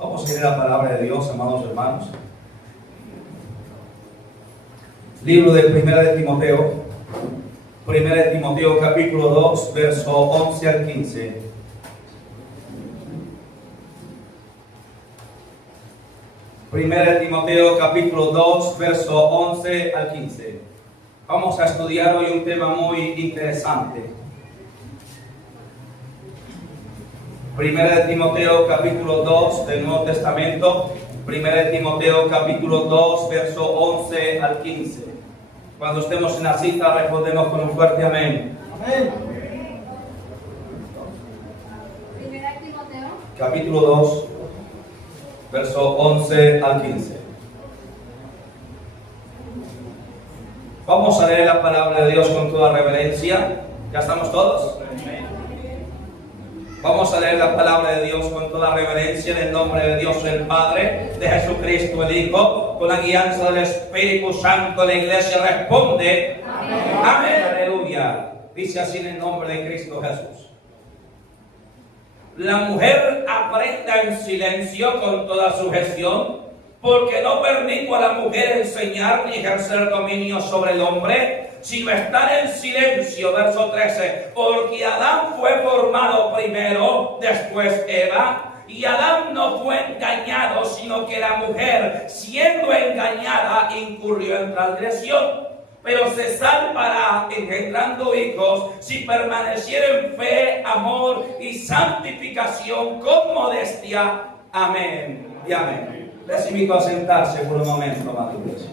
Vamos a leer la palabra de Dios, amados hermanos. Libro de Primera de Timoteo capítulo 2, verso 11 al 15. Primera de Timoteo capítulo 2, verso 11 al 15. Vamos a estudiar hoy un tema muy interesante. Primera de Timoteo capítulo 2 del Nuevo Testamento. Primera de Timoteo capítulo 2, verso 11 al 15. Cuando estemos en la cita, respondemos con un fuerte amén. Amén. Primera de Timoteo. Capítulo 2, verso 11 al 15. Vamos a leer la palabra de Dios con toda reverencia. ¿Ya estamos todos? Vamos a leer la palabra de Dios con toda reverencia en el nombre de Dios el Padre, de Jesucristo el Hijo, con la guianza del Espíritu Santo. La iglesia responde: amén. Amén, aleluya. Dice así en el nombre de Cristo Jesús: la mujer aprenda en silencio con toda sujeción, porque no permito a la mujer enseñar ni ejercer dominio sobre el hombre, sino estar en silencio. Verso 13: porque Adán fue formado primero, después Eva, y Adán no fue engañado, sino que la mujer, siendo engañada, incurrió en transgresión. Pero se salvará engendrando hijos si permaneciera en fe, amor y santificación con modestia. Amén y amén. Les invito a sentarse por un momento, amada iglesia.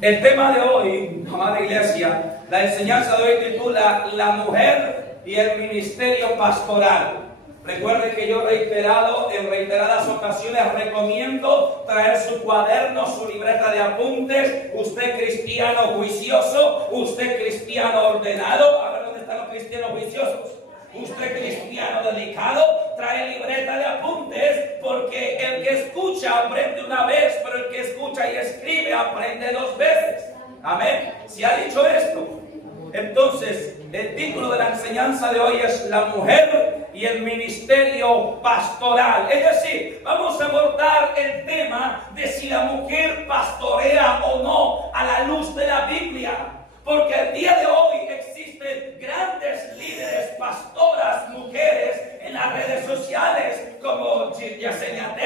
El tema de hoy, amada iglesia, la enseñanza de hoy titula La mujer y el ministerio pastoral. Recuerde que yo en reiteradas ocasiones recomiendo traer su cuaderno, su libreta de apuntes. Usted cristiano juicioso, usted cristiano ordenado. A ver, ¿dónde están los cristianos juiciosos? Usted cristiano delicado, trae libreta de apuntes, porque el que escucha aprende una vez, pero el que escucha y escribe aprende dos veces. Amén. ¿Se ha dicho esto? Entonces, el título de la enseñanza de hoy es La mujer y el ministerio pastoral. Es decir, vamos a abordar el tema de si la mujer pastorea o no a la luz de la Biblia. Porque el día de hoy existen grandes líderes, pastoras, mujeres en las redes sociales, como Yesenia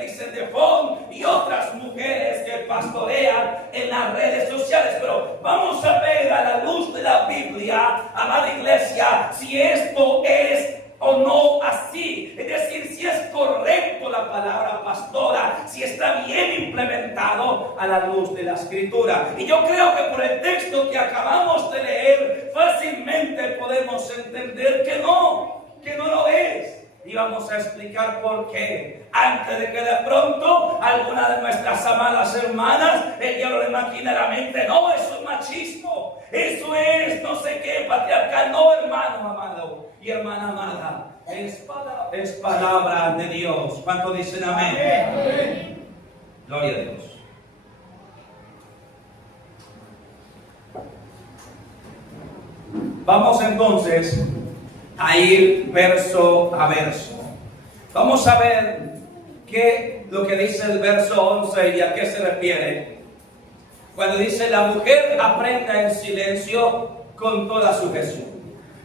Licendefón y otras mujeres que pastorean en las redes sociales. Pero vamos a ver a la luz de la Biblia, amada iglesia, si esto es o no así. Es decir, si es correcto la palabra pastora, si está bien implementado a la luz de la Escritura. Y yo creo que por el texto que acabamos de leer, fácilmente podemos entender que no lo es. Y vamos a explicar por qué. Antes de que de pronto alguna de nuestras amadas hermanas, ella lo imagina en la mente: no, eso es machismo, eso es no sé qué, patriarcal. No, hermano amado y hermana amada, es palabra de Dios. ¿Cuánto dicen amén? Amén. Gloria a Dios. Vamos entonces a ir verso a verso. Vamos a ver lo que dice el verso 11 y a qué se refiere cuando dice: la mujer aprenda en silencio con toda sujeción.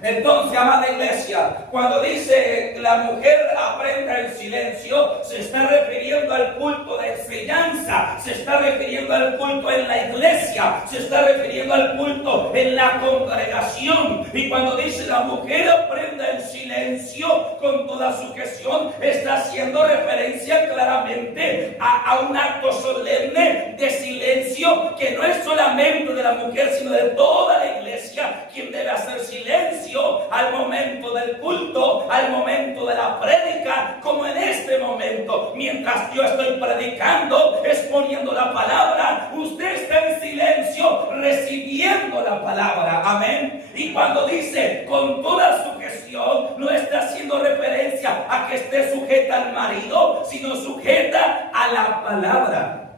Entonces, amada iglesia, cuando dice la mujer aprenda en silencio, se está refiriendo al culto de enseñanza, se está refiriendo al culto en la iglesia, se está refiriendo al culto en la congregación. Y cuando dice la mujer aprenda en silencio con toda sujeción, está haciendo referencia claramente a un acto solemne de silencio, que no es solamente de la mujer, sino de toda la iglesia, quien debe hacer silencio al momento del culto, al momento de la prédica, como en este momento. Mientras yo estoy predicando, exponiendo la palabra, usted está en silencio recibiendo la palabra. Amén. Y cuando dice con toda sujeción, no está haciendo referencia a que esté sujeta al marido, sino sujeta a la palabra.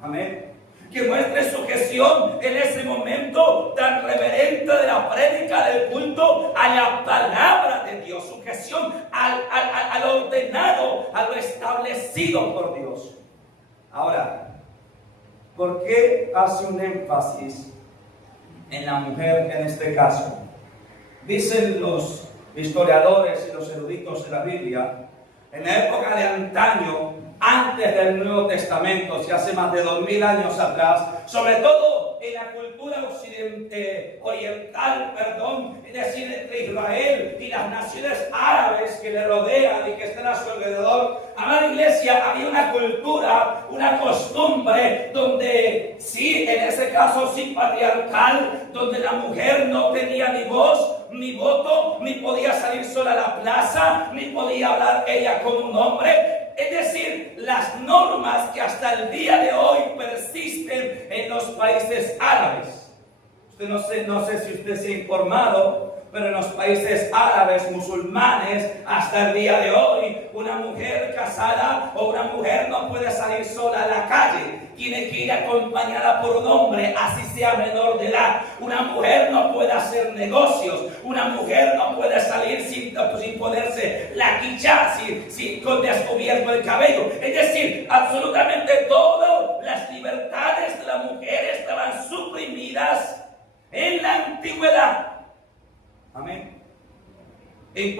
Amén. que muestre sujeción en ese momento tan reverente de la prédica del culto a la palabra de Dios, sujeción a lo ordenado, a lo establecido por Dios. Ahora, ¿por qué hace un énfasis en la mujer en este caso? Dicen los historiadores y los eruditos de la Biblia, en la época de antaño, antes del Nuevo Testamento, si hace más de 2000 años atrás, sobre todo en la cultura oriental, es decir, entre Israel y las naciones árabes que le rodean y que están a su alrededor, amada iglesia, había una cultura, una costumbre donde sí, en ese caso sí patriarcal, donde la mujer no tenía ni voz, ni voto, ni podía salir sola a la plaza, ni podía hablar ella con un hombre. Es decir, las normas que hasta el día de hoy persisten en los países árabes. Usted no sé si usted se ha informado, pero en los países árabes, musulmanes, hasta el día de hoy, una mujer casada o una mujer no puede salir sola a la calle. Tiene que ir acompañada por un hombre, así sea menor de edad. Una mujer no puede hacer negocios. Una mujer no puede salir sin poderse la quichar, con descubierto el cabello. Es decir, absolutamente todas las libertades de la mujer estaban suprimidas en la antigüedad. Amén. En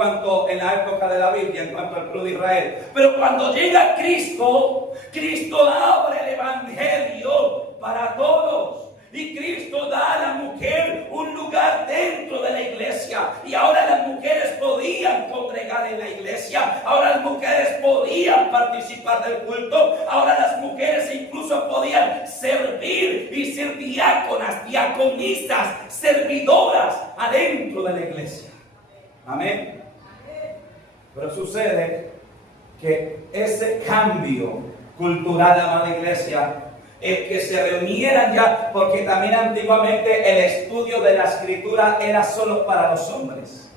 la época de la Biblia, en cuanto al pueblo de Israel. Pero cuando llega Cristo, Cristo abre el evangelio para todos. Y Cristo da a la mujer un lugar dentro de la iglesia. Y ahora las mujeres podían congregar en la iglesia. Ahora las mujeres podían participar del culto. Ahora las mujeres incluso podían servir y ser diáconas, diaconisas, servidoras adentro de la iglesia. Amén. Pero sucede que ese cambio cultural, amada iglesia, el que se reunieran ya, porque también antiguamente el estudio de la escritura era solo para los hombres.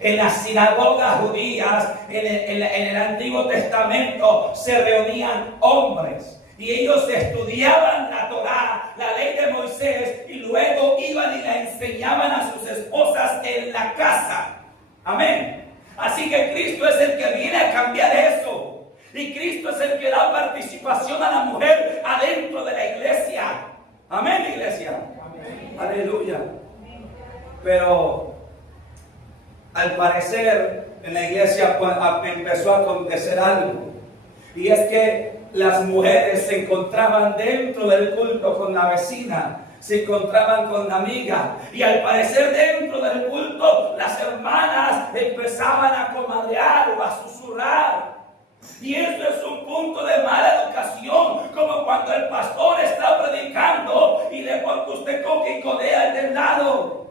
En las sinagogas judías, en el Antiguo Testamento, se reunían hombres. Y ellos estudiaban la Torá, la ley de Moisés, y luego iban y la enseñaban a sus esposas en la casa. Amén. Así que Cristo es el que viene a cambiar eso. Y Cristo es el que da participación a la mujer adentro de la iglesia. Amén, iglesia. Amén. Aleluya. Pero al parecer en la iglesia empezó a acontecer algo. Y es que las mujeres se encontraban dentro del culto con la vecina, se encontraban con la amiga, y al parecer dentro del culto las hermanas empezaban a comadrear o a susurrar. Y esto es un punto de mala educación, como cuando el pastor está predicando y le pone usted coque y codea al del lado.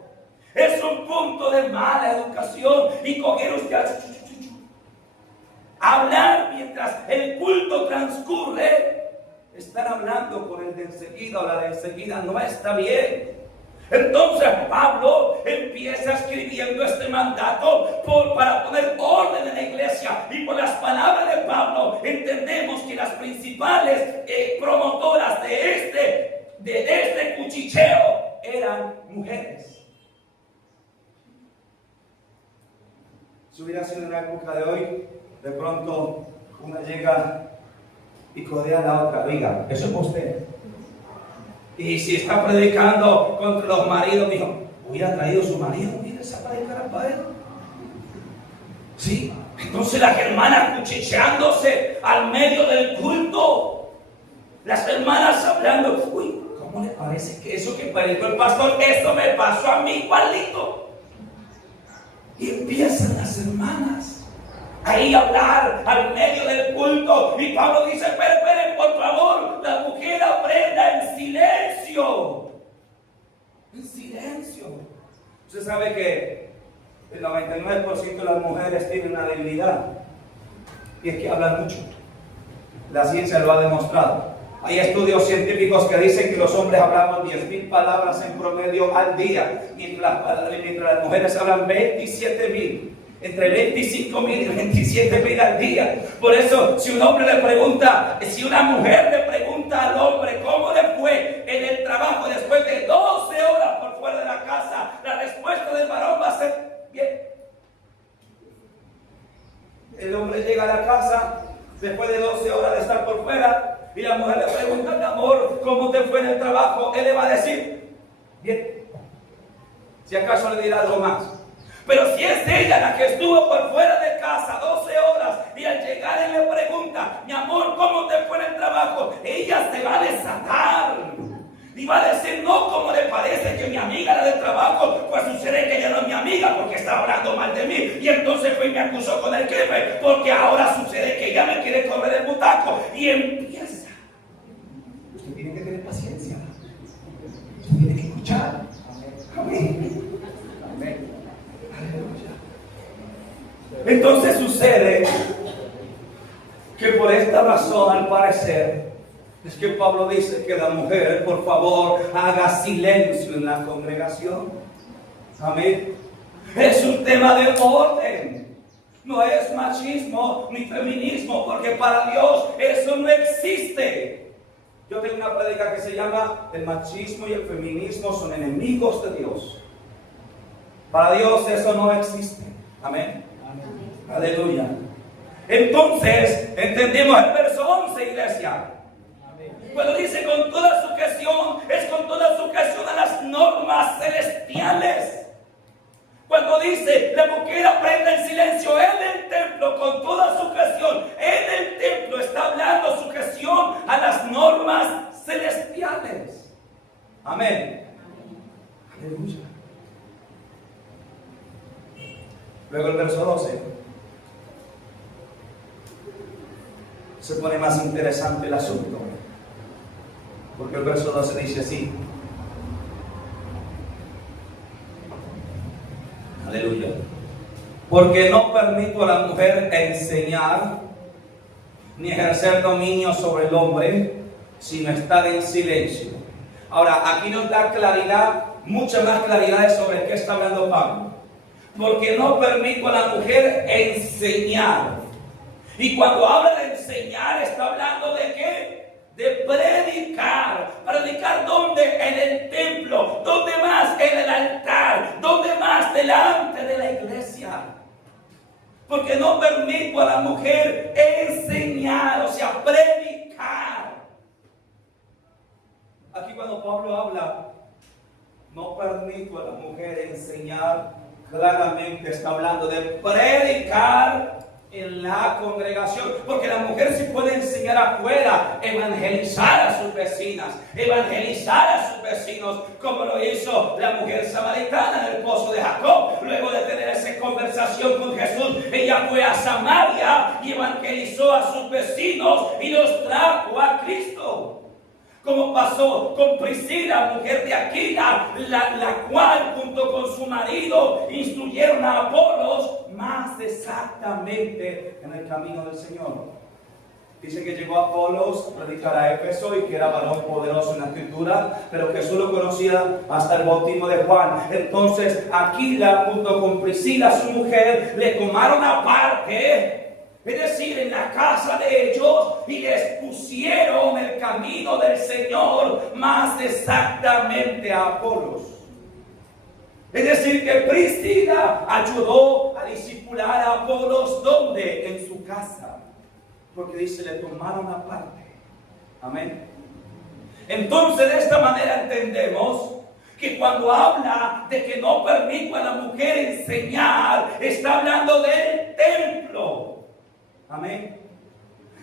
Es un punto de mala educación, y coger usted hablar mientras el culto transcurre. Estar hablando con el de enseguida o la de enseguida no está bien. Entonces Pablo empieza escribiendo este mandato para poner orden en la iglesia, y por las palabras de Pablo entendemos que las principales promotoras de este cuchicheo eran mujeres. Si hubiera sido en la época de hoy, de pronto una llega y codea a la otra. Oiga, eso es usted. Y si está predicando contra los maridos, dijo, hubiera traído su marido, mire esa predicar para él. Sí, entonces las hermanas cuchicheándose al medio del culto. Las hermanas hablando, uy, ¿cómo le parece que eso que predicó el pastor, esto me pasó a mí igualito? Y empiezan las hermanas ahí a hablar al medio del culto. Y Pablo dice, esperen, por favor, la mujer aprenda en silencio. En silencio. Usted sabe que el 99% de las mujeres tienen una debilidad, y es que hablan mucho. La ciencia lo ha demostrado. Hay estudios científicos que dicen que los hombres hablamos 10,000 palabras en promedio al día, mientras las mujeres hablan 27,000. Entre 25,000 y 27,000 al día. Por eso, si una mujer le pregunta al hombre cómo le fue en el trabajo después de 12 horas por fuera de la casa, la respuesta del varón va a ser bien. El hombre llega a la casa después de 12 horas de estar por fuera y la mujer le pregunta: mi amor, ¿cómo te fue en el trabajo? Él le va a decir: bien. Si acaso le dirá algo más. Pero si es ella la que estuvo por fuera de casa 12 horas y al llegar él le pregunta: mi amor, ¿cómo te fue en el trabajo? Ella se va a desatar y va a decir: no, como le parece que mi amiga la del trabajo, pues sucede que ella no es mi amiga porque está hablando mal de mí, y entonces fue y me acusó con el jefe, porque ahora sucede que ella me quiere correr el butaco, y empieza. Usted tiene que tener paciencia, usted tiene que escuchar. Amén. Entonces sucede que por esta razón, al parecer, es que Pablo dice que la mujer, por favor, haga silencio en la congregación. Amén. Es un tema de orden. No es machismo ni feminismo, porque para Dios eso no existe. Yo tengo una prédica que se llama: el machismo y el feminismo son enemigos de Dios. Para Dios eso no existe. Amén. Aleluya. Entonces, entendemos el verso 11, iglesia. Cuando dice con toda sujeción, es con toda sujeción a las normas celestiales. Cuando dice la mujer aprenda el silencio en el templo con toda sujeción, en el templo está hablando sujeción a las normas celestiales. Amén. Aleluya. Luego el verso 12. Se pone más interesante el asunto, porque el verso 12 dice así. Aleluya. Porque no permito a la mujer enseñar ni ejercer dominio sobre el hombre, sino estar en silencio. Ahora, aquí nos da claridad, mucha más claridad sobre qué está hablando Pablo. Porque no permito a la mujer enseñar. Y cuando habla de enseñar, está hablando ¿de qué? De predicar. ¿Predicar dónde? En el templo. ¿Dónde más? En el altar. ¿Dónde más? Delante de la iglesia. Porque no permito a la mujer enseñar, o sea, predicar. Aquí cuando Pablo habla, no permito a la mujer enseñar, claramente está hablando de predicar en la congregación, porque la mujer sí puede enseñar afuera, evangelizar a sus vecinas, evangelizar a sus vecinos, como lo hizo la mujer samaritana en el pozo de Jacob. Luego de tener esa conversación con Jesús, ella fue a Samaria y evangelizó a sus vecinos y los trajo a Cristo. Como pasó con Priscila, mujer de Aquila, la cual junto con su marido instruyeron a Apolos más exactamente en el camino del Señor. Dice que llegó Apolos a predicar a Éfeso y que era varón poderoso en la escritura, pero Jesús lo conocía hasta el bautismo de Juan. Entonces Aquila junto con Priscila, su mujer, le tomaron aparte, es decir, en la casa de ellos, y les pusieron el camino del Señor más exactamente a Apolos. Es decir, que Priscila ayudó a discipular a Apolos, ¿dónde? En su casa. Porque dice, le tomaron aparte. Amén. Entonces, de esta manera entendemos que cuando habla de que no permito a la mujer enseñar, está hablando del templo. Amén.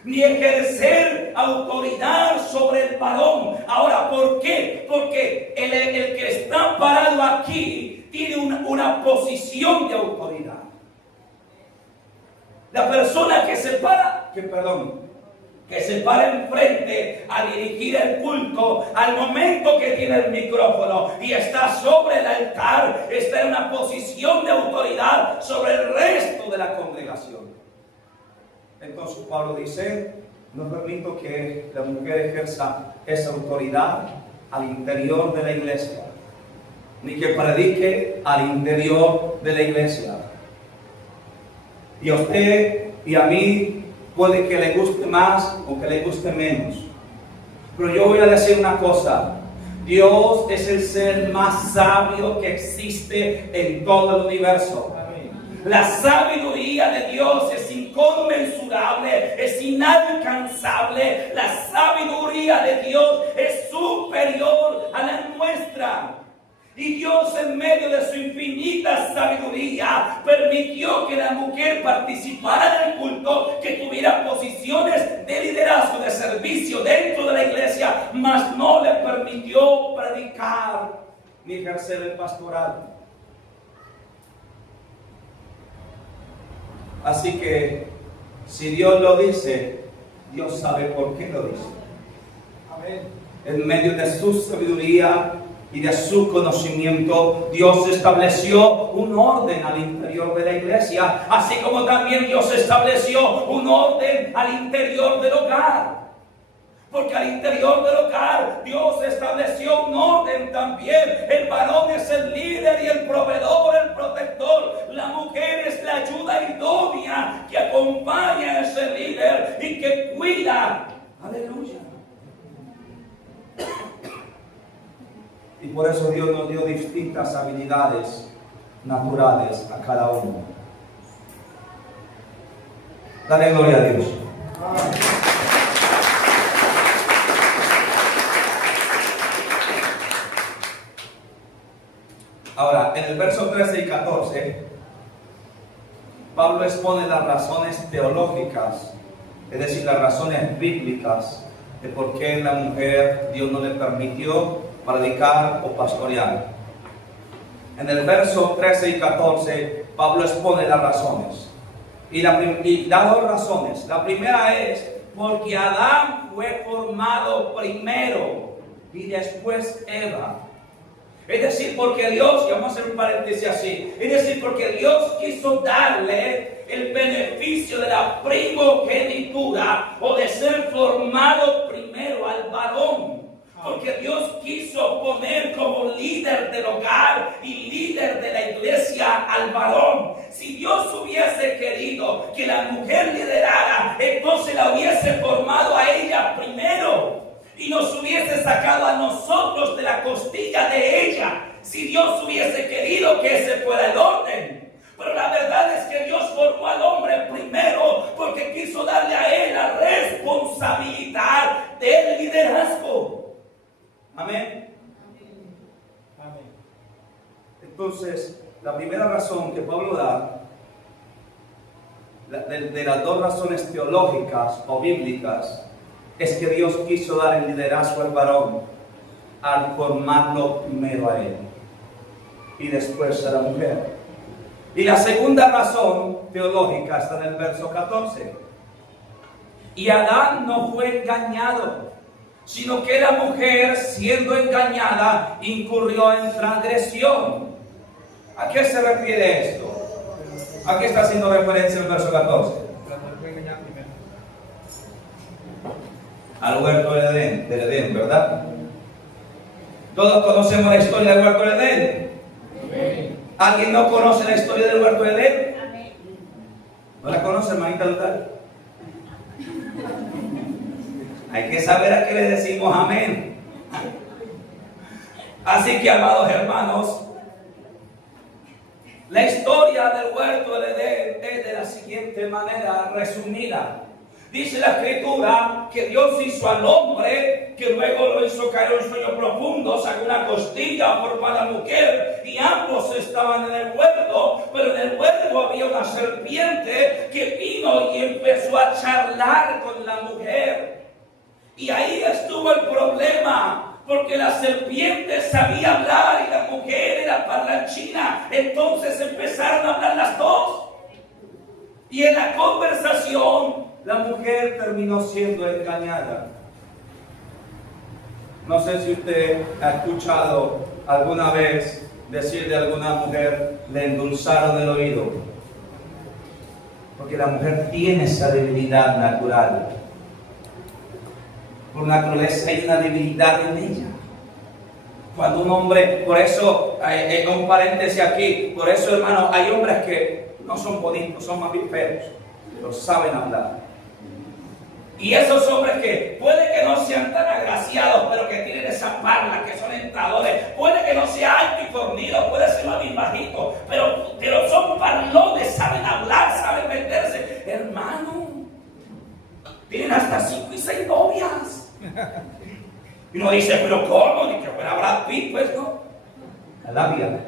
Ni ejercer autoridad sobre el varón. Ahora, ¿por qué? Porque el que está parado aquí tiene una posición de autoridad. La persona que se para enfrente a dirigir el culto, al momento que tiene el micrófono y está sobre el altar, está en una posición de autoridad sobre el resto de la congregación. Entonces Pablo dice, no permito que la mujer ejerza esa autoridad al interior de la iglesia, ni que predique al interior de la iglesia. Y a usted y a mí puede que le guste más o que le guste menos. Pero yo voy a decir una cosa. Dios es el ser más sabio que existe en todo el universo. La sabiduría de Dios es inconmensurable, es inalcanzable. La sabiduría de Dios es superior a la nuestra. Y Dios, en medio de su infinita sabiduría, permitió que la mujer participara del culto, que tuviera posiciones de liderazgo, de servicio dentro de la iglesia, mas no le permitió predicar ni ejercer el pastoral. Así que, si Dios lo dice, Dios sabe por qué lo dice. Amén. En medio de su sabiduría y de su conocimiento, Dios estableció un orden al interior de la iglesia, así como también Dios estableció un orden al interior del hogar. Porque al interior del hogar Dios estableció un orden también. El varón es el líder y el proveedor, el protector. La mujer es la ayuda idónea que acompaña a ese líder y que cuida. Aleluya. Y por eso Dios nos dio distintas habilidades naturales a cada uno. Dale gloria a Dios. Ahora, en el verso 13 y 14, Pablo expone las razones teológicas, es decir, las razones bíblicas de por qué la mujer Dios no le permitió predicar o pastorear. En el verso 13 y 14, Pablo expone las razones. Y da dos razones. La primera es porque Adán fue formado primero y después Eva. Es decir, porque Dios, y vamos a hacer un paréntesis así, es decir, porque Dios quiso darle el beneficio de la primogenitura o de ser formado primero al varón. Porque Dios quiso poner como líder del hogar y líder de la iglesia al varón. Si Dios hubiese querido que la mujer liderara, entonces la hubiese formado a ella primero y nos hubiese sacado a nosotros de la costilla de ella. Si Dios hubiese querido que ese fuera el orden. Pero la verdad es que Dios formó al hombre primero porque quiso darle a él la responsabilidad del liderazgo. Amén. Amén. Entonces, la primera razón que Pablo da, de las dos razones teológicas o bíblicas, es que Dios quiso dar el liderazgo al varón al formarlo primero a él y después a la mujer. Y la segunda razón teológica está en el verso 14. Y Adán no fue engañado, sino que la mujer, siendo engañada, incurrió en transgresión. ¿A qué se refiere esto? ¿A qué está haciendo referencia el verso 14? Al huerto del Edén, ¿verdad? Todos conocemos la historia del huerto del Edén. ¿Alguien no conoce la historia del huerto del Edén? ¿No la conoce, hermanita Lutal? Hay que saber a qué le decimos amén. Así que, amados hermanos, la historia del huerto del Edén es de la siguiente manera resumida. Dice la escritura que Dios hizo al hombre, que luego lo hizo caer en un sueño profundo, sacó una costilla, formó a la mujer, y ambos estaban en el huerto, pero en el huerto había una serpiente que vino y empezó a charlar con la mujer. Y ahí estuvo el problema, porque la serpiente sabía hablar y la mujer era parlanchina. Entonces empezaron a hablar las dos. Y en la conversación, la mujer terminó siendo engañada. No sé si usted ha escuchado alguna vez decir de alguna mujer, le endulzaron el oído. Porque la mujer tiene esa debilidad natural. Por naturaleza hay una debilidad en ella. Cuando un hombre, por eso, un paréntesis aquí, por eso, hermano, hay hombres que No son bonitos, son más bien feos, pero saben hablar. Y esos hombres que puede que no sean tan agraciados, pero que tienen esa parla, que son entradores, puede que no sea alto y fornido, puede ser más bien bajito, pero son parlones, saben hablar, saben meterse. Hermano, tienen hasta 5 y 6 novias. Y uno dice, pero ¿cómo? Ni que fuera Brad Pitt, pues no. La vida.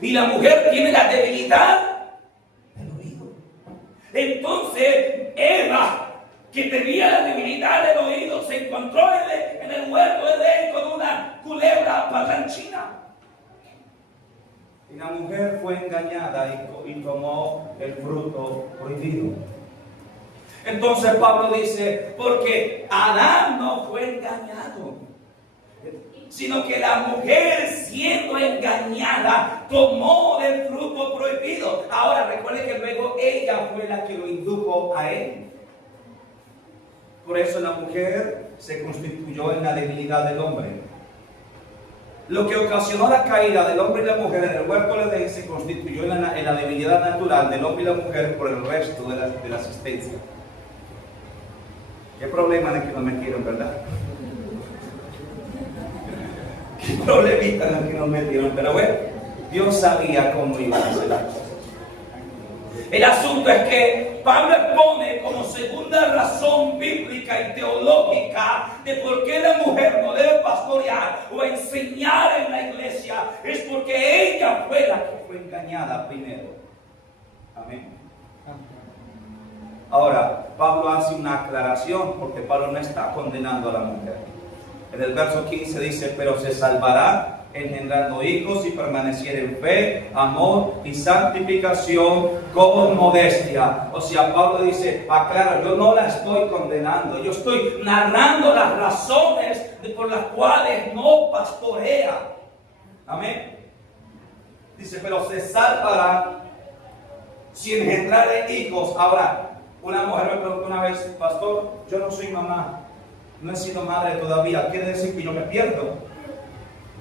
Y la mujer tiene la debilidad del oído. Entonces, Eva, que tenía la debilidad del oído, se encontró en el huerto de Edén con una culebra parlanchina. Y la mujer fue engañada y tomó el fruto prohibido. Entonces Pablo dice, porque Adán no fue engañado, sino que la mujer, siendo engañada, tomó del fruto prohibido. Ahora recuerde que luego ella fue la que lo indujo a él. Por eso la mujer se constituyó en la debilidad del hombre. Lo que ocasionó la caída del hombre y la mujer en el huerto de Edén se constituyó en la debilidad natural del hombre y la mujer por el resto de la existencia. ¿Qué problema de que no me quieren, verdad? ¿Qué problemita en el que nos metieron? Pero bueno, Dios sabía cómo iba a hacer las cosas. El asunto es que Pablo expone como segunda razón bíblica y teológica de por qué la mujer no debe pastorear o enseñar en la iglesia, es porque ella fue la que fue engañada primero. Amén. Ahora, Pablo hace una aclaración porque Pablo no está condenando a la mujer. En el verso 15 dice, pero se salvará engendrando hijos y permaneciera en fe, amor y santificación con modestia. O sea, Pablo dice, aclara, yo no la estoy condenando, yo estoy narrando las razones por las cuales no pastorea. Amén. Dice, pero se salvará si engendrare hijos. Ahora, una mujer me preguntó una vez, pastor, yo no soy mamá, no he sido madre todavía, ¿quiere decir que yo me pierdo?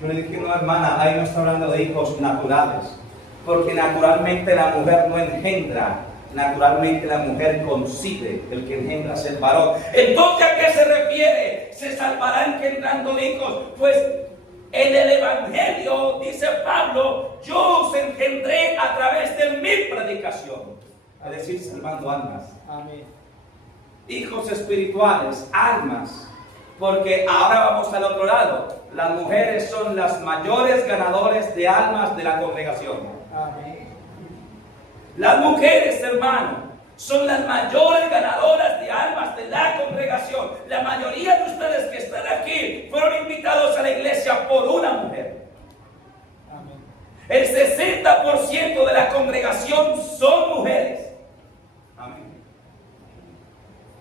Yo le dije, no, hermana, ahí no está hablando de hijos naturales, porque naturalmente la mujer no engendra, naturalmente la mujer concibe, el que engendra es el varón. Entonces, ¿a qué se refiere? Se salvará engendrando hijos. Pues en el Evangelio, dice Pablo, yo os engendré a través de mi predicación, es decir, salvando almas. Amén. Hijos espirituales, almas. Porque ahora vamos al otro lado. Las mujeres son las mayores ganadoras de almas de la congregación. Amén. Las mujeres, hermano, son las mayores ganadoras de almas de la congregación. La mayoría de ustedes que están aquí fueron invitados a la iglesia por una mujer. Amén. El 60% de la congregación son mujeres. Amén.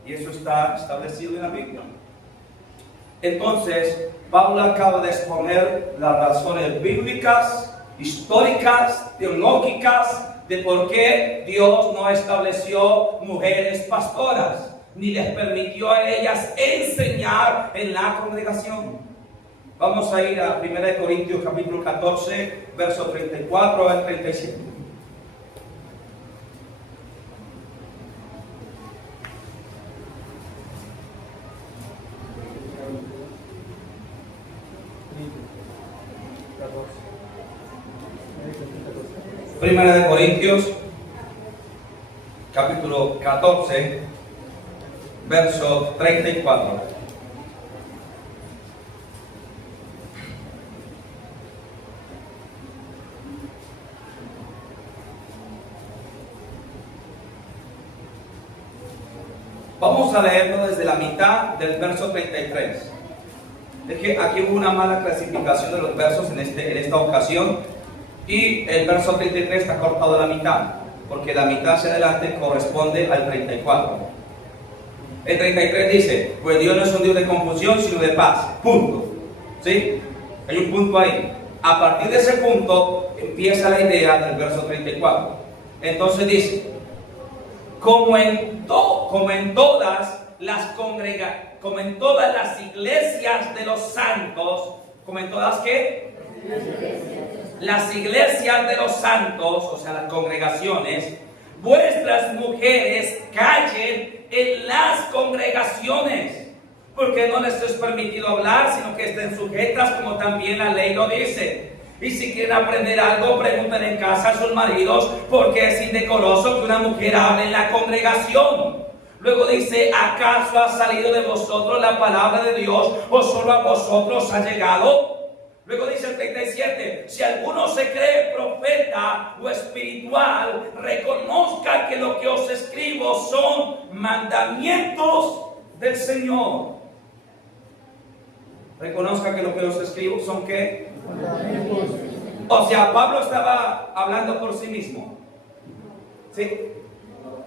Y eso está establecido en la Biblia. Entonces, Pablo acaba de exponer las razones bíblicas, históricas, teológicas, de por qué Dios no estableció mujeres pastoras, ni les permitió a ellas enseñar en la congregación. Vamos a ir a 1 Corintios capítulo 14, verso 34 al 37. Primera de Corintios, capítulo 14, verso 34. Vamos a leerlo desde la mitad del verso 33. Es que aquí hubo una mala clasificación de los versos en esta ocasión. Y el verso 33 está cortado a la mitad, porque la mitad hacia adelante corresponde al 34. El 33 dice, pues Dios no es un Dios de confusión, sino de paz. Punto. ¿Sí? Hay un punto ahí. A partir de ese punto empieza la idea del verso 34. Entonces dice, como en todas las iglesias de los santos, como en todas ¿qué? las iglesias de los santos, o sea, las congregaciones, vuestras mujeres callen en las congregaciones, porque no les es permitido hablar, sino que estén sujetas, como también la ley lo dice. Y si quieren aprender algo, pregunten en casa a sus maridos, porque es indecoroso que una mujer hable en la congregación. Luego dice, ¿acaso ha salido de vosotros la palabra de Dios, o solo a vosotros ha llegado? Luego dice el 37, si alguno se cree profeta o espiritual, reconozca que lo que os escribo son mandamientos del Señor. Reconozca que lo que os escribo son ¿qué? Mandamientos. O sea, Pablo estaba hablando por sí mismo. ¿Sí?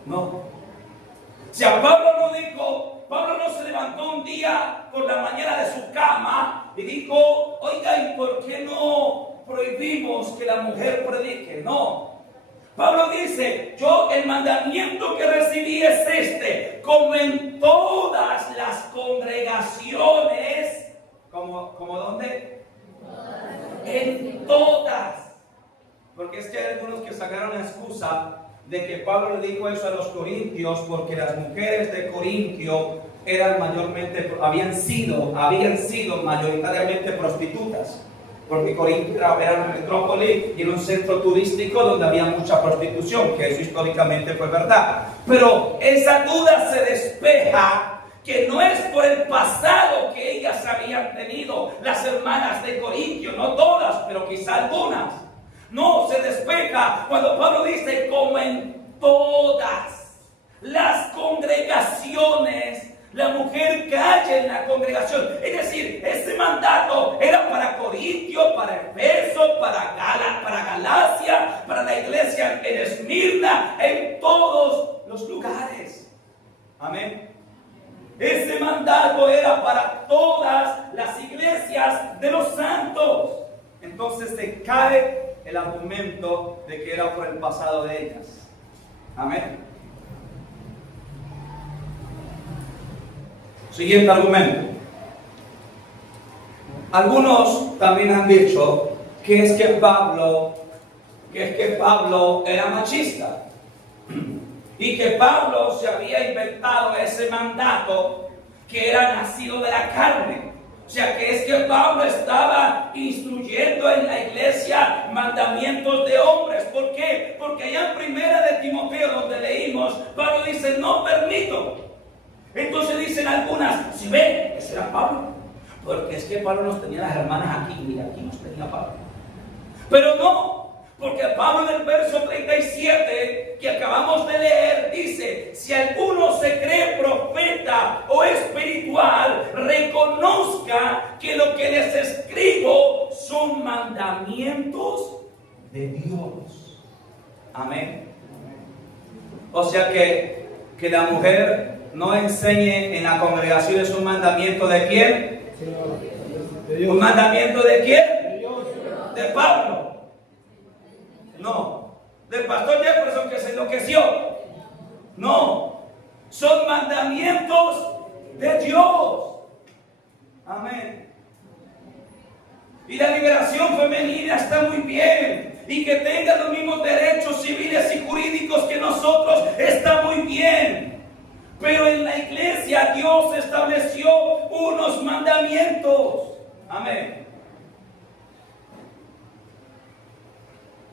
No. O sea, Pablo no se levantó un día por la mañana de su cama y dijo, oiga, ¿y por qué no prohibimos que la mujer predique? No. Pablo dice, el mandamiento que recibí es este, como en todas las congregaciones, ¿como dónde? En todas. Porque es que hay algunos que sacaron la excusa de que Pablo le dijo eso a los corintios porque las mujeres de Corintio habían sido mayoritariamente prostitutas, porque Corintio era una metrópoli y era un centro turístico donde había mucha prostitución, que eso históricamente fue verdad. Pero esa duda se despeja, que no es por el pasado que ellas habían tenido, las hermanas de Corintio, no todas, pero quizá algunas. No, se despeja cuando Pablo dice, como en todas las congregaciones, la mujer calla en la congregación. Es decir, ese mandato era para Corintio, para Efeso, para Galacia, para la iglesia en Esmirna, en todos los lugares. Amén. Ese mandato era para todas las iglesias de los santos. Entonces se cae el argumento de que era por el pasado de ellas. Amén. Siguiente argumento. Algunos también han dicho que es que Pablo era machista y que Pablo se había inventado ese mandato que era nacido de la carne. O sea, que es que Pablo estaba instruyendo en la iglesia mandamientos de hombres. ¿Por qué? Porque allá en Primera de Timoteo, donde leímos, Pablo dice, no permito. Entonces dicen algunas, si ven, ese era Pablo. Porque es que Pablo nos tenía las hermanas aquí, mira, aquí nos tenía Pablo. Pero no, porque Pablo en el verso 37 que acabamos de leer dice, si alguno se cree profeta o espiritual, reconozca que lo que les escribo son mandamientos de Dios. Amén. O sea que la mujer no enseñe en la congregación es un mandamiento de quién. De Dios. ¿Un mandamiento de quién? De Dios. De Pablo. No, del pastor Jefferson que se enloqueció. No, son mandamientos de Dios. Amén. Y la liberación femenina está muy bien. Y que tenga los mismos derechos civiles y jurídicos que nosotros está muy bien. Pero en la iglesia Dios estableció unos mandamientos. Amén.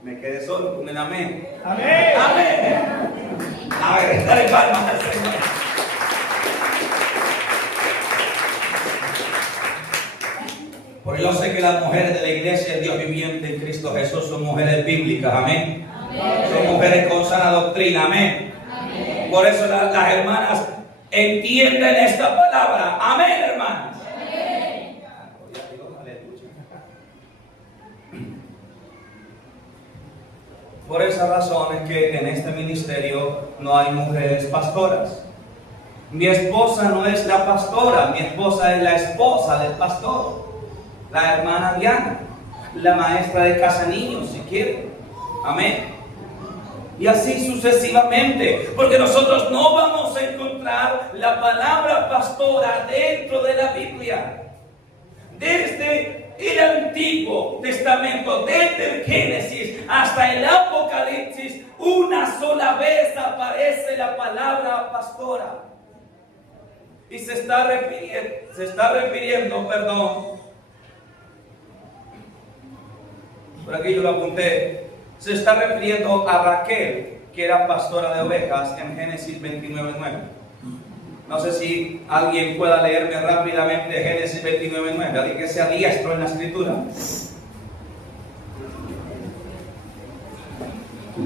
Me quedé solo con el amén. Amén. Amén. A ver, dale palmas al Señor. Porque yo sé que las mujeres de la iglesia del Dios viviente en Cristo Jesús son mujeres bíblicas. Amén. Son mujeres con sana doctrina. Amén. Por eso las hermanas entienden esta palabra. Amén, hermanas. Amén. Por esa razón es que en este ministerio no hay mujeres pastoras. Mi esposa no es la pastora, mi esposa es la esposa del pastor, la hermana Diana, la maestra de casa niños, si quieren. Amén. Y así sucesivamente, porque nosotros no vamos a encontrar la palabra pastora dentro de la Biblia. Desde el Antiguo Testamento, desde el Génesis hasta el Apocalipsis, una sola vez aparece la palabra pastora. Y se está refiriendo, por aquí yo lo apunté, se está refiriendo a Raquel, que era pastora de ovejas, en Génesis 29:9. No sé si alguien pueda leerme rápidamente Génesis 29:9, alguien que sea diestro en la escritura,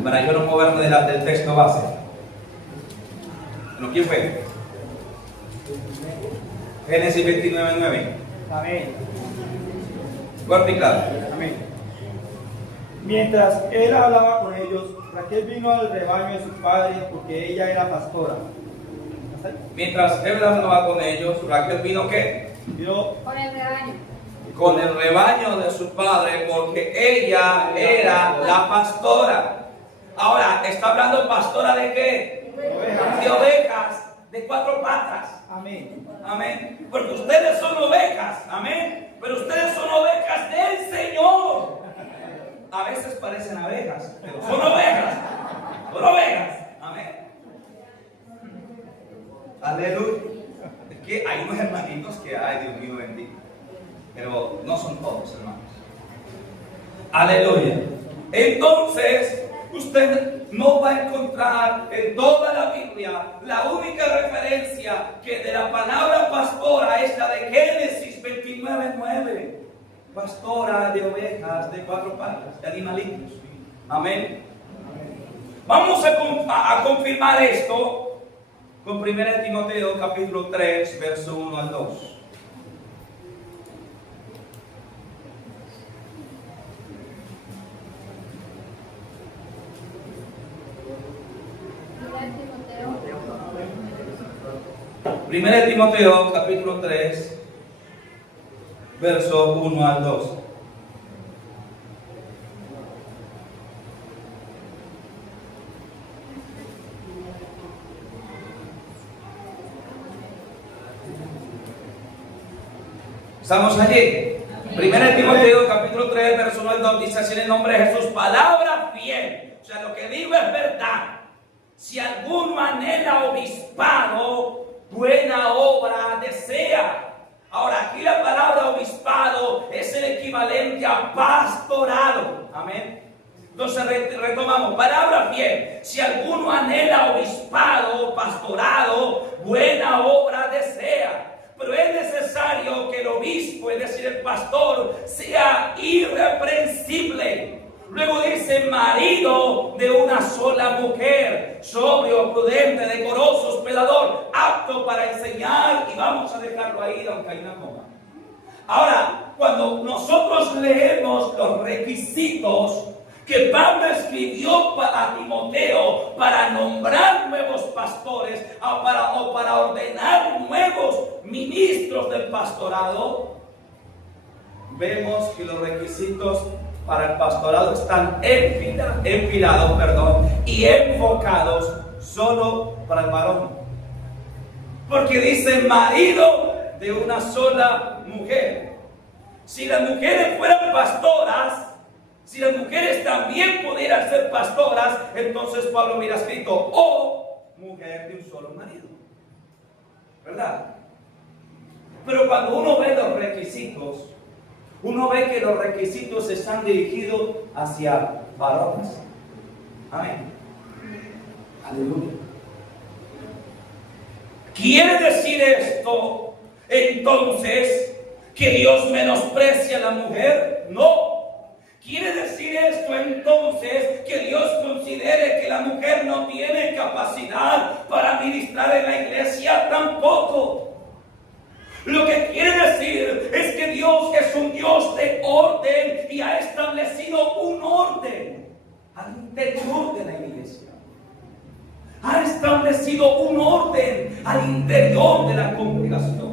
para yo no moverme del texto base. ¿No? ¿Quién fue? Génesis 29:9. Amén. Fuerte y claro. Amén. Mientras él hablaba con ellos, Raquel vino al rebaño de su padre porque ella era pastora. Mientras él hablaba con ellos, Raquel vino ¿qué? Vino Con el rebaño. Con el rebaño de su padre, porque ella era la pastora. Ahora, ¿está hablando pastora de qué? De ovejas, de 4 patas. amén. Amén. Porque ustedes son ovejas. Amén. Pero ustedes son ovejas del Señor. A veces parecen abejas, pero son ovejas. Son ovejas. Amén. Aleluya. Es que hay unos hermanitos que, ay, Dios mío bendito. Pero no son todos, hermanos. Aleluya. Entonces, usted no va a encontrar en toda la Biblia la única referencia que de la palabra pastora es la de Génesis 29:9. Pastora de ovejas de 4 patas, de animalitos. Amén. Vamos a confirmar esto con 1 Timoteo capítulo 3, verso 1 al 2. Primera de Timoteo. 1 Timoteo capítulo 3, verso 1 al 2. ¿Estamos allí? 1 Timoteo capítulo 3, verso 1 al 2 dice así en el nombre de Jesús: palabra fiel. O sea, lo que digo es verdad. Si alguno anhela obispado, buena obra desea. Ahora, aquí la palabra obispado es el equivalente a pastorado. Amén. Entonces retomamos, palabra fiel. Si alguno anhela obispado, pastorado, buena obra desea. Pero es necesario que el obispo, es decir, el pastor, sea irreprensible. Luego dice, marido de una sola mujer, sobrio, prudente, decoroso, hospedador, apto para enseñar, y vamos a dejarlo ahí aunque hay una coma. Ahora, cuando nosotros leemos los requisitos que Pablo escribió a Timoteo para nombrar nuevos pastores o para ordenar nuevos ministros del pastorado, vemos que los requisitos para el pastorado están enfilados y enfocados solo para el varón. Porque dice marido de una sola mujer. Si las mujeres fueran pastoras, si las mujeres también pudieran ser pastoras, entonces Pablo hubiera escrito, o mujer de un solo marido. ¿Verdad? Pero cuando uno ve los requisitos, uno ve que los requisitos están dirigidos hacia varones. Amén. Aleluya. ¿Quiere decir esto entonces que Dios menosprecia a la mujer? No. ¿Quiere decir esto entonces que Dios considere que la mujer no tiene capacidad para ministrar en la iglesia? Tampoco. Lo que quiere decir es que Dios es un Dios de orden y ha establecido un orden al interior de la iglesia. Ha establecido un orden al interior de la congregación.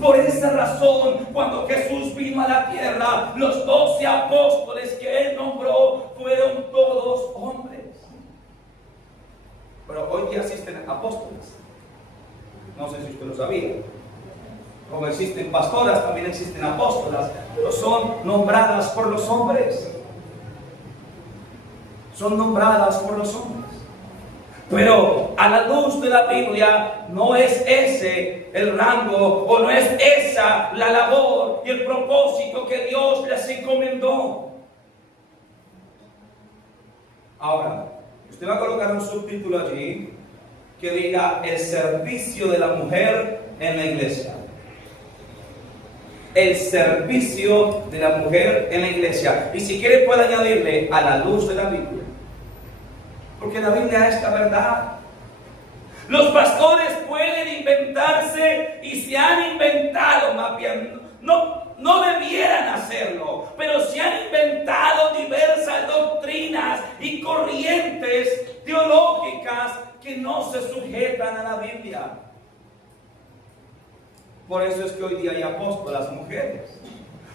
Por esa razón, cuando Jesús vino a la tierra, los 12 apóstoles que Él nombró fueron todos hombres. Pero hoy día existen apóstoles. No sé si usted lo sabía. Como existen pastoras, también existen apóstolas, pero son nombradas por los hombres. Son nombradas por los hombres. Pero a la luz de la Biblia no es ese el rango o no es esa la labor y el propósito que Dios les encomendó. Ahora, usted va a colocar un subtítulo allí que diga el servicio de la mujer en la iglesia. El servicio de la mujer en la iglesia. Y si quiere puede añadirle a la luz de la Biblia. Porque la Biblia es la verdad. Los pastores pueden inventarse y se han inventado, más bien, no debieran hacerlo, pero se han inventado diversas doctrinas y corrientes teológicas que no se sujetan a la Biblia. Por eso es que hoy día hay apóstolas mujeres.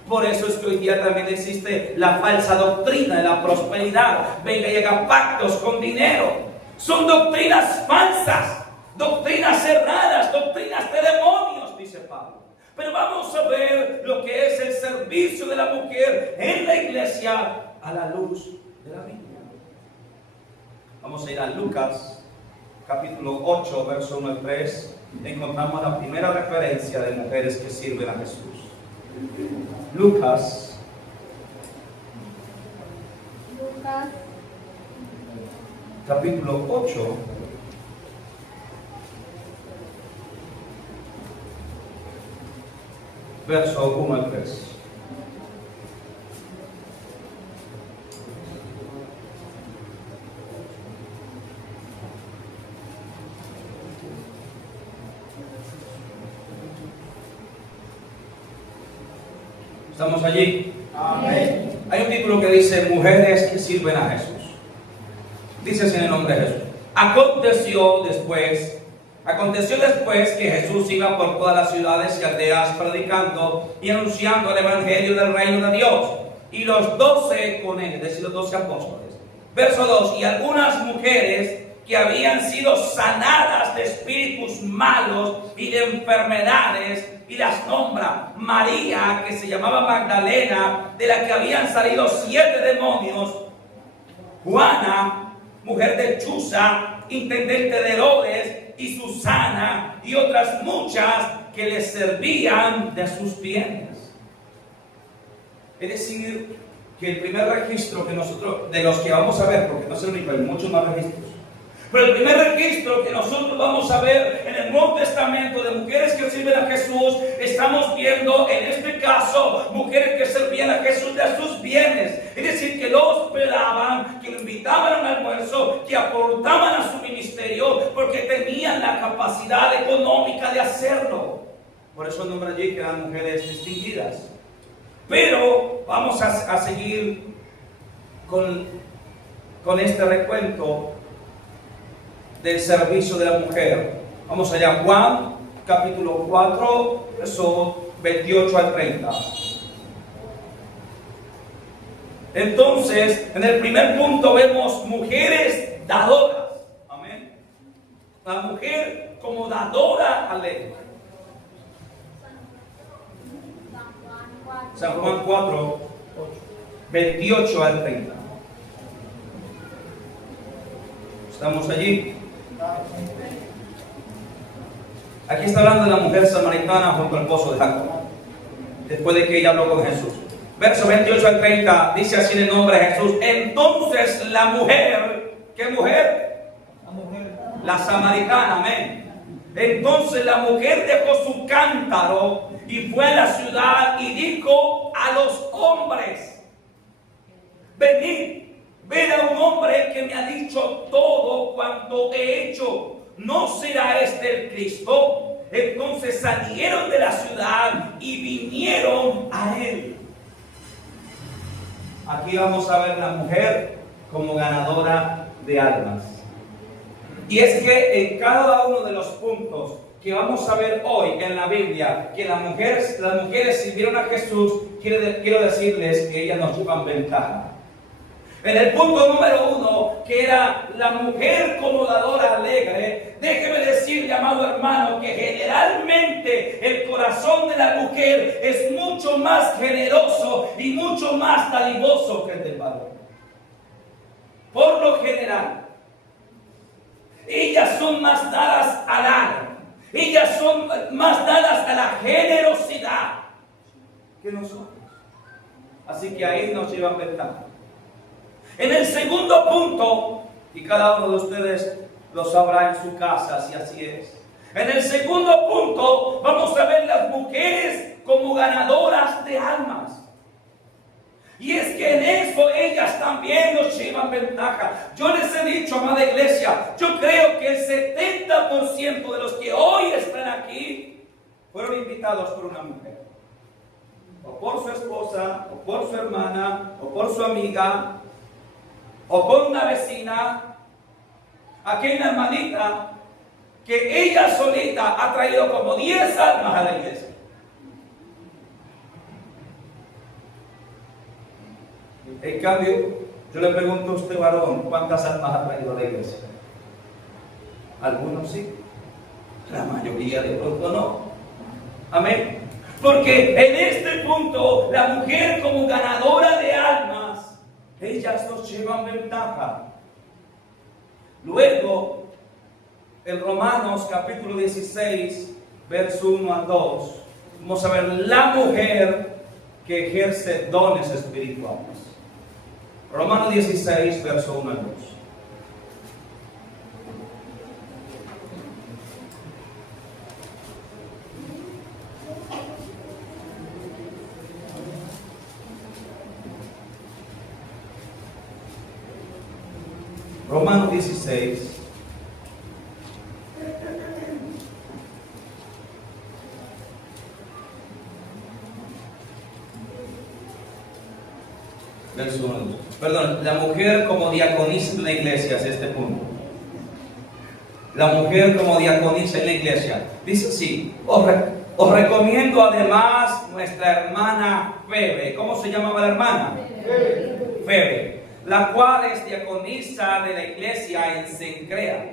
Por eso es que hoy día también existe la falsa doctrina de la prosperidad. Venga y haga pactos con dinero. Son doctrinas falsas, doctrinas cerradas, doctrinas de demonios, dice Pablo. Pero vamos a ver lo que es el servicio de la mujer en la iglesia a la luz de la Biblia. Vamos a ir a Lucas, capítulo 8, verso 1 al 3. Encontramos la primera referencia de mujeres que sirven a Jesús. Lucas capítulo 8 verso 1 al 3. ¿Estamos allí? Amén. Hay un título que dice mujeres que sirven a Jesús. Dice así en el nombre de Jesús. Aconteció después que Jesús iba por todas las ciudades y aldeas predicando y anunciando el evangelio del reino de Dios. Y los 12 con él, es decir, los 12 apóstoles. Verso 2. Y algunas mujeres que habían sido sanadas de espíritus malos y de enfermedades, y las nombra María, que se llamaba Magdalena, de la que habían salido 7 demonios, Juana, mujer de Chuza, intendente de Herodes, y Susana, y otras muchas que les servían de sus bienes. Es decir, que el primer registro que nosotros, de los que vamos a ver, porque no es el único, hay muchos más registros, pero el primer registro que nosotros vamos a ver en el Nuevo Testamento de mujeres que sirven a Jesús, estamos viendo en este caso mujeres que servían a Jesús de sus bienes. Es decir, que lo hospedaban, que lo invitaban al almuerzo, que aportaban a su ministerio porque tenían la capacidad económica de hacerlo. Por eso nombra allí que eran mujeres distinguidas. Pero vamos a seguir con este recuento del servicio de la mujer. Vamos allá, Juan, capítulo 4, verso 28 al 30. Entonces, en el primer punto vemos mujeres dadoras. Amén. La mujer como dadora alegre. San Juan 4, 28 al 30. ¿Estamos allí? Aquí está hablando de la mujer samaritana junto al pozo de Jacob, después de que ella habló con Jesús. Verso 28 al 30 dice así en el nombre de Jesús. Entonces la mujer, ¿qué mujer? La mujer. La samaritana, amén. Entonces la mujer dejó su cántaro y fue a la ciudad y dijo a los hombres: venid, ved a un hombre que me ha dicho todo cuanto he hecho. ¿No será este el Cristo? Entonces salieron de la ciudad y vinieron a él. Aquí vamos a ver la mujer como ganadora de almas. Y es que en cada uno de los puntos que vamos a ver hoy en la Biblia, que las mujeres sirvieron a Jesús, quiero decirles que ellas nos llevan ventaja. En el punto número 1, que era la mujer como dadora alegre, déjeme decirle, amado hermano, que generalmente el corazón de la mujer es mucho más generoso y mucho más dadivoso que el del varón. Por lo general, ellas son más dadas al dar, ellas son más dadas a la generosidad que nosotros. Así que ahí nos llevan ventaja. En el segundo punto, y cada uno de ustedes lo sabrá en su casa si así es. En el segundo punto vamos a ver las mujeres como ganadoras de almas. Y es que en eso ellas también nos llevan ventaja. Yo les he dicho, amada iglesia, yo creo que el 70% de los que hoy están aquí fueron invitados por una mujer. O por su esposa, o por su hermana, o por su amiga, o por una vecina. Aquí hay una hermanita que ella solita ha traído como 10 almas a la iglesia. En cambio, yo le pregunto a usted, varón, ¿cuántas almas ha traído a la iglesia? Algunos sí, la mayoría de pronto no. Amén. Porque en este punto, la mujer como ganadora de almas, ellas nos llevan ventaja. Luego, en Romanos capítulo 16, verso 1 al 2, vamos a ver la mujer que ejerce dones espirituales. Romanos 16, verso 1 al 2. Romanos 16. Verso 1. Perdón, la mujer como diaconisa en la iglesia es este punto. La mujer como diaconisa en la iglesia. Dice así, os recomiendo además nuestra hermana Febe. ¿Cómo se llamaba la hermana? Febe, la cual es diaconisa de la iglesia en Cencrea.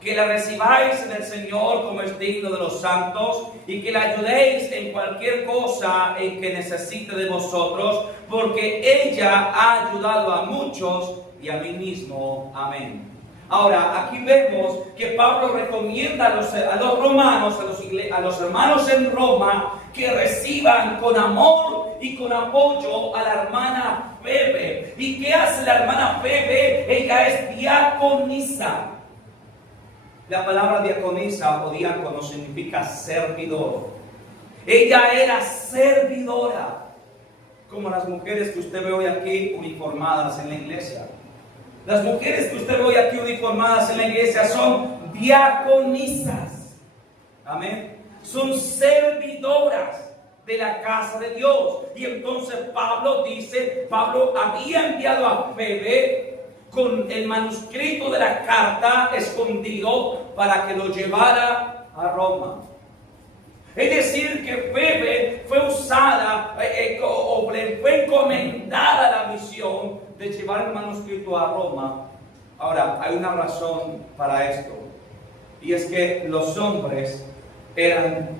Que la recibáis en el Señor como es digno de los santos y que la ayudéis en cualquier cosa en que necesite de vosotros, porque ella ha ayudado a muchos y a mí mismo. Amén. Ahora, aquí vemos que Pablo recomienda a los romanos, a los hermanos en Roma, que reciban con amor y con apoyo a la hermana Febe. ¿Y qué hace la hermana Febe? Ella es diaconisa. La palabra diaconisa o diácono significa servidor. Ella era servidora, como las mujeres que usted ve hoy aquí uniformadas en la iglesia. Las mujeres que usted ve hoy aquí uniformadas en la iglesia son diaconisas. Amén. Son servidoras de la casa de Dios. Y entonces Pablo dice, Pablo había enviado a Febe con el manuscrito de la carta escondido para que lo llevara a Roma. Es decir, que Febe fue usada o le fue encomendada la misión de llevar el manuscrito a Roma. Ahora, hay una razón para esto, y es que los hombres eran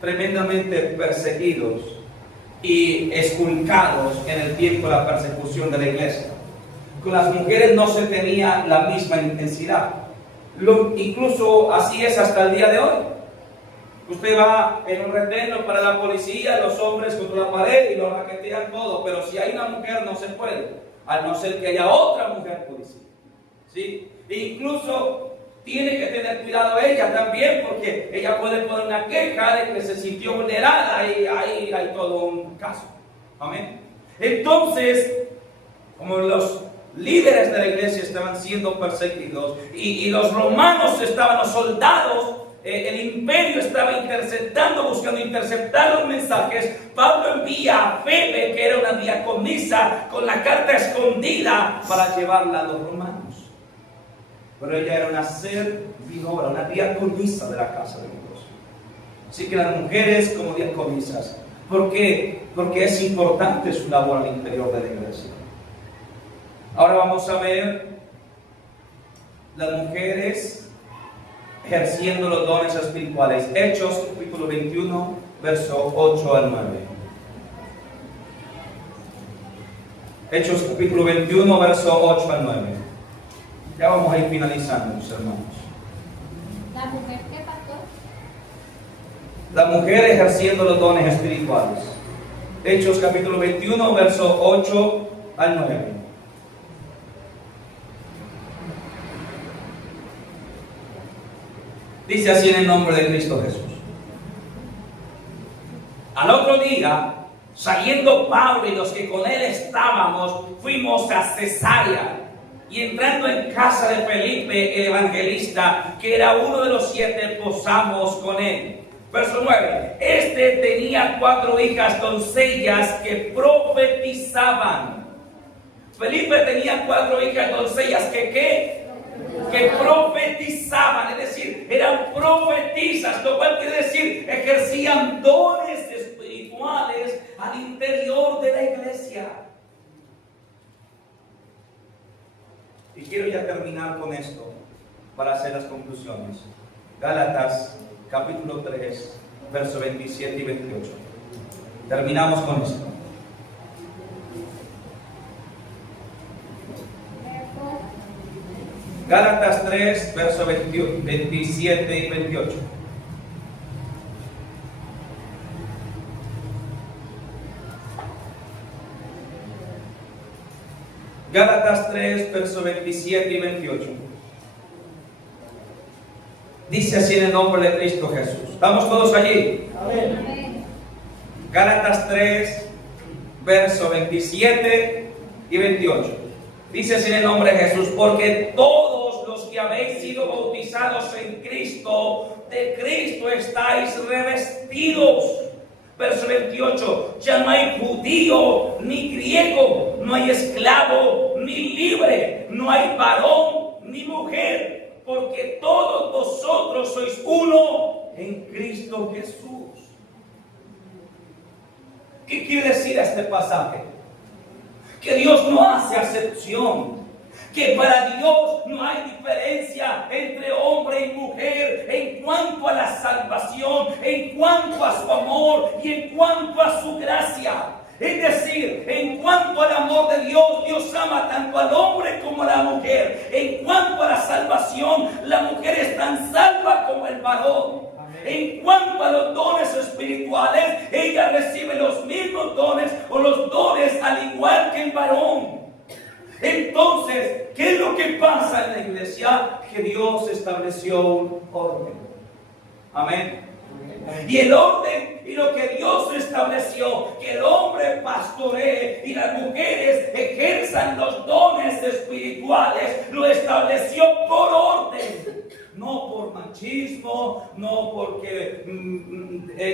tremendamente perseguidos y esculcados en el tiempo de la persecución de la iglesia. Con las mujeres no se tenía la misma intensidad. Incluso así es hasta el día de hoy. Usted va en un retén para la policía, los hombres contra la pared y lo raquetean todo, pero si hay una mujer no se puede, al no ser que haya otra mujer policía. ¿Sí? E incluso tiene que tener cuidado ella también, porque ella puede poner una queja de que se sintió vulnerada y ahí hay todo un caso. Amén. Entonces, como los líderes de la iglesia estaban siendo perseguidos y los romanos estaban, los soldados, el imperio estaba buscando interceptar los mensajes, Pablo envía a Febe, que era una diaconisa, con la carta escondida para llevarla a los romanos. Pero ella era una servidora, una diaconisa de la casa de Dios. Así que las mujeres como diaconisas, ¿por qué? Porque es importante su labor al interior de la iglesia. Ahora vamos a ver las mujeres ejerciendo los dones espirituales. Hechos capítulo 21, verso 8 al 9. Hechos capítulo 21, verso 8 al 9. Ya vamos a ir finalizando, mis hermanos. ¿La mujer qué, pastor? La mujer ejerciendo los dones espirituales. Hechos capítulo 21, verso 8 al 9. Dice así en el nombre de Cristo Jesús. Al otro día, saliendo Pablo y los que con él estábamos, fuimos a Cesarea. Y entrando en casa de Felipe, el evangelista, que era uno de los 7, posamos con él. Verso 9. Este tenía 4 hijas doncellas que profetizaban. Felipe tenía 4 hijas doncellas que profetizaban, es decir, eran profetizas, lo cual quiere decir ejercían dones espirituales al interior de la iglesia. Y quiero ya terminar con esto para hacer las conclusiones. Gálatas capítulo 3, versos 27 y 28. Terminamos con esto. Gálatas 3, versos 27 y 28. Gálatas 3, versos 27 y 28. Dice así en el nombre de Cristo Jesús. ¿Estamos todos allí? Amén. Gálatas 3, versos 27 y 28. Dice así en el nombre de Jesús: porque todos los que habéis sido bautizados en Cristo, de Cristo estáis revestidos. Verso 28, ya no hay judío ni griego, no hay esclavo ni libre, no hay varón ni mujer, porque todos vosotros sois uno en Cristo Jesús. ¿Qué quiere decir este pasaje? Que Dios no hace acepción, que para Dios no hay diferencia entre hombre y mujer en cuanto a la salvación, en cuanto a su amor y en cuanto a su gracia. Es decir, en cuanto al amor de Dios, Dios ama tanto al hombre como a la mujer. En cuanto a la salvación, la mujer es tan salva como el varón. En cuanto a los dones espirituales, ella recibe los mismos dones o los dones al igual que el varón. Entonces, ¿qué es lo que pasa en la iglesia? Que Dios estableció un orden. Amén. Y el orden y lo que Dios estableció, que el hombre pastoree y las mujeres ejerzan los dones espirituales, lo estableció por orden. No por machismo, no porque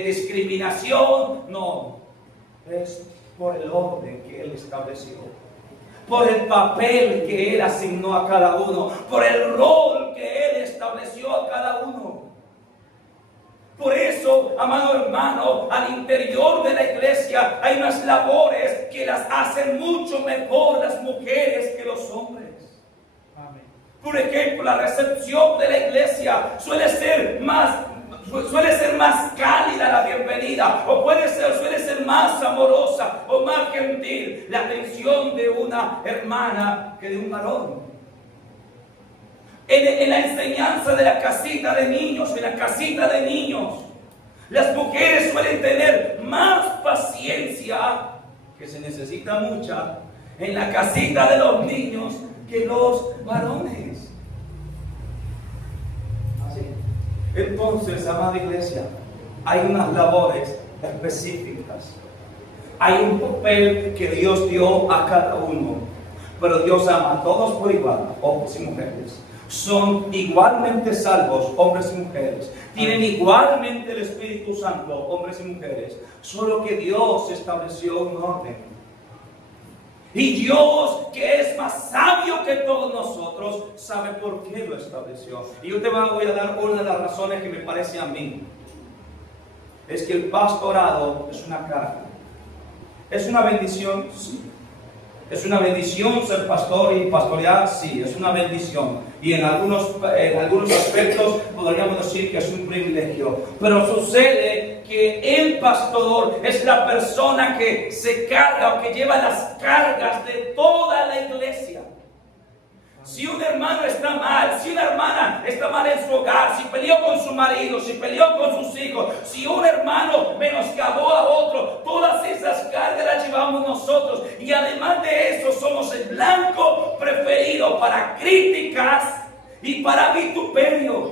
discriminación, no. Es por el orden que Él estableció. Por el papel que Él asignó a cada uno, por el rol que Él estableció a cada uno. Por eso, amado hermano, al interior de la iglesia hay unas labores que las hacen mucho mejor las mujeres que los hombres. Amén. Por ejemplo, la recepción de la iglesia suele ser más cálida la bienvenida, o suele ser más amorosa o más gentil la atención de una hermana que de un varón. En la enseñanza de la casita de niños, las mujeres suelen tener más paciencia, que se necesita mucha, en la casita de los niños que los varones. Así. Entonces, amada iglesia, hay unas labores específicas. Hay un papel que Dios dio a cada uno, pero Dios ama a todos por igual, hombres y mujeres. Son igualmente salvos, hombres y mujeres. Tienen igualmente el Espíritu Santo, hombres y mujeres. Solo que Dios estableció un orden. Y Dios, que es más sabio que todos nosotros, sabe por qué lo estableció. Y yo te voy a dar una de las razones que me parece a mí. Es que el pastorado es una carga. ¿Es una bendición? Sí. ¿Es una bendición ser pastor y pastorear? Sí, es una bendición. Y en algunos aspectos podríamos decir que es un privilegio. Pero sucede que el pastor es la persona que se carga o que lleva las cargas de toda la iglesia. Si un hermano está mal, si una hermana está mal en su hogar, si peleó con su marido, si peleó con sus hijos, si un hermano menoscabó a otro, todas esas cargas las llevamos nosotros. Y además de eso, somos el blanco preferido para críticas y para vituperios.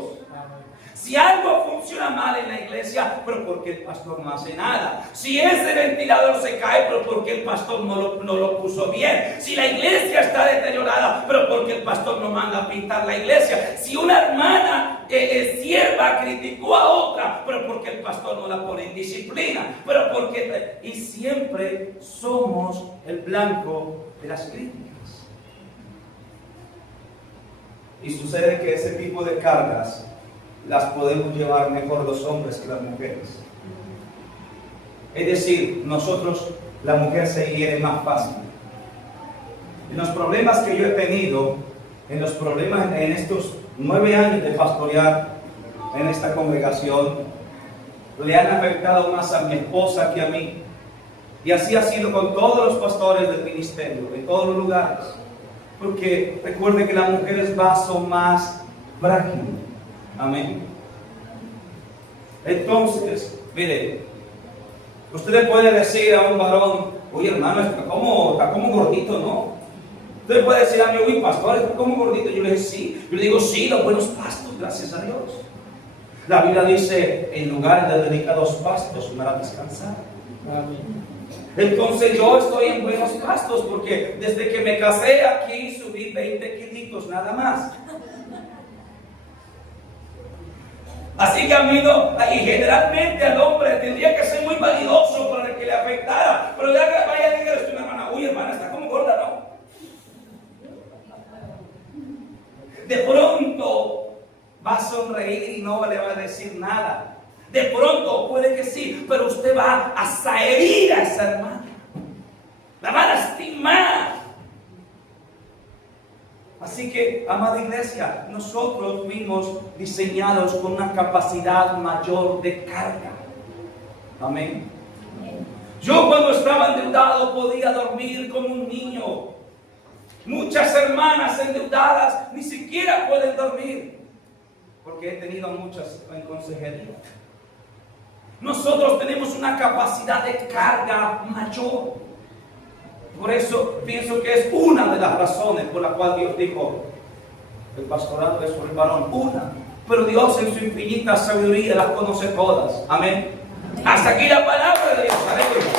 Si algo funciona mal en la iglesia, pero porque el pastor no hace nada. Si ese ventilador se cae, pero porque el pastor no lo puso bien. Si la iglesia está deteriorada, pero porque el pastor no manda a pintar la iglesia. Si una hermana sierva criticó a otra, pero porque el pastor no la pone en disciplina. Y siempre somos el blanco de las críticas. Y sucede que ese tipo de cargas las podemos llevar mejor los hombres que las mujeres. Es decir, nosotros, la mujer se hiere más fácil. En los problemas que yo he tenido, en estos 9 años de pastorear en esta congregación, le han afectado más a mi esposa que a mí. Y así ha sido con todos los pastores del ministerio, en todos los lugares. Porque recuerde que la mujer es vaso más frágil. Amén. Entonces, mire, usted le puede decir a un varón: oye, hermano, está como gordito, ¿no? Usted le puede decir a mí: uy, pastor, está como gordito. Yo le digo: sí. Yo le digo: sí, los buenos pastos, gracias a Dios. La Biblia dice: en lugares de delicados pastos me hará descansar. Amén. Entonces yo estoy en buenos pastos porque desde que me casé aquí subí 20 kilitos nada más. Así que a mí no, y generalmente al hombre tendría que ser muy validoso para que le afectara. Pero ya que vaya a decirle a una hermana: uy, hermana, está como gorda, ¿no? De pronto va a sonreír y no le va a decir nada. De pronto puede que sí, pero usted va a herir a esa hermana. La va a lastimar. Así que, amada iglesia, nosotros fuimos diseñados con una capacidad mayor de carga. Amén. Yo cuando estaba endeudado podía dormir como un niño. Muchas hermanas endeudadas ni siquiera pueden dormir, porque he tenido muchas en consejería. Nosotros tenemos una capacidad de carga mayor. Por eso pienso que es una de las razones por la cual Dios dijo: el pastorado es por el varón. Una. Pero Dios en su infinita sabiduría las conoce todas. Amén. Hasta aquí la palabra de Dios. Aleluya.